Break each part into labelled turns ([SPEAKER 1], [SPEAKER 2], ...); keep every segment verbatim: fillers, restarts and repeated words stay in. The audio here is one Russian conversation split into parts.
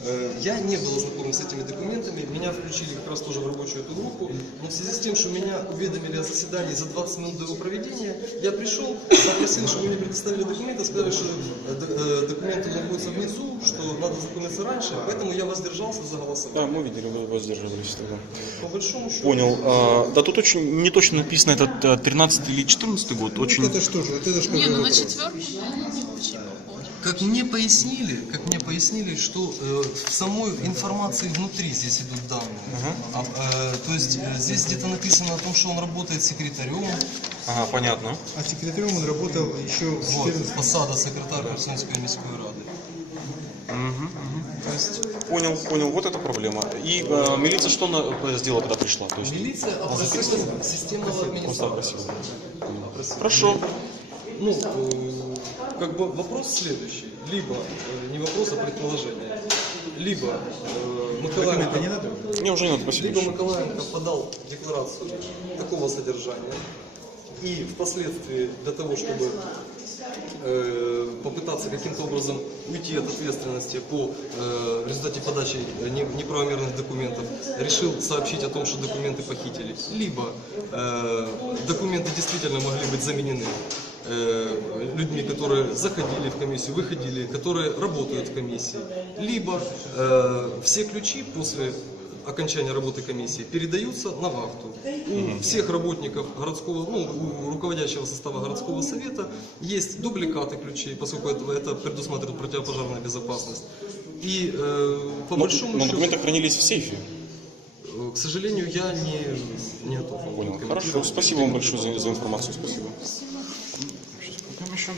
[SPEAKER 1] Я не был знаком с этими документами, меня включили как раз тоже в рабочую эту группу, но в связи с тем, что меня уведомили о заседании за двадцать минут до его проведения, я пришел, попросил, чтобы мне предоставили документы, сказали, что документы находятся в НИЦУ, что надо знакомиться раньше, поэтому я воздержался за голосование.
[SPEAKER 2] Да, мы видели, вы воздерживались тогда.
[SPEAKER 1] По большому счету.
[SPEAKER 2] Понял. А, да, тут очень не точно написано, это тринадцатый или четырнадцатый год. Очень...
[SPEAKER 3] Это что же, это же
[SPEAKER 4] Не, ну на четвертый не очень.
[SPEAKER 1] Как мне пояснили, как мне пояснили, что э, в самой информации внутри здесь идут данные. А, э, то есть э, здесь где-то написано о том, что он работает секретарем.
[SPEAKER 2] Ага, понятно.
[SPEAKER 3] А секретарем он работал еще в
[SPEAKER 1] Вот,
[SPEAKER 3] четырнадцатом.
[SPEAKER 1] посада секретарь Херсонской міської ради.
[SPEAKER 2] Угу, угу. То есть... Понял, понял, вот эта проблема. И э, милиция что на, сделала, когда пришла? То есть...
[SPEAKER 1] Милиция опросила системного
[SPEAKER 2] Просто
[SPEAKER 1] администратора.
[SPEAKER 2] опросила.
[SPEAKER 1] Опросила.
[SPEAKER 2] Хорошо.
[SPEAKER 1] Ну, э, как бы вопрос следующий. Либо, э, не вопрос, а предположение. Либо э, Миколаенко,
[SPEAKER 3] Документы не надо?
[SPEAKER 2] Мне уже не надо, спасибо.
[SPEAKER 1] либо Миколаенко подал декларацию такого содержания. И впоследствии для того, чтобы э, попытаться каким-то образом уйти от ответственности по э, результате подачи не- неправомерных документов, решил сообщить о том, что документы похитили. Либо э, документы действительно могли быть заменены э, людьми, которые заходили в комиссию, выходили, которые работают в комиссии. Либо э, все ключи после окончания работы комиссии передаются на вахту. У всех работников городского, ну, у руководящего состава городского совета есть дубликаты ключей, поскольку это, это предусматривает противопожарная безопасность. И э, по
[SPEAKER 2] Но,
[SPEAKER 1] большому
[SPEAKER 2] но
[SPEAKER 1] счету,
[SPEAKER 2] документы хранились в сейфе.
[SPEAKER 1] э, к сожалению, я не, не готов. вам
[SPEAKER 2] Понял.
[SPEAKER 1] комментировать.
[SPEAKER 2] Хорошо. Спасибо вам большое за, за информацию. Спасибо. Сейчас попробуем еще.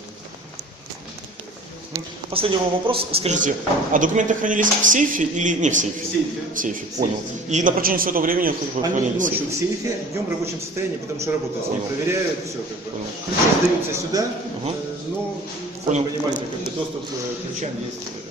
[SPEAKER 2] Последний вопрос. Скажите, а документы хранились в сейфе или не в сейфе?
[SPEAKER 3] В сейфе.
[SPEAKER 2] В сейфе, понял. И на протяжении всего этого времени вы
[SPEAKER 3] Они
[SPEAKER 2] хранили в
[SPEAKER 3] ночью в
[SPEAKER 2] сейфе?
[SPEAKER 3] сейфе, днем в рабочем состоянии, потому что работают с ним,
[SPEAKER 2] Понял.
[SPEAKER 3] проверяют, все как бы.
[SPEAKER 2] Понял.
[SPEAKER 3] Ключи сдаются сюда,
[SPEAKER 2] Ага.
[SPEAKER 3] э, но,
[SPEAKER 2] Понял.
[SPEAKER 3] сами понимаете, как бы доступ к ключам есть.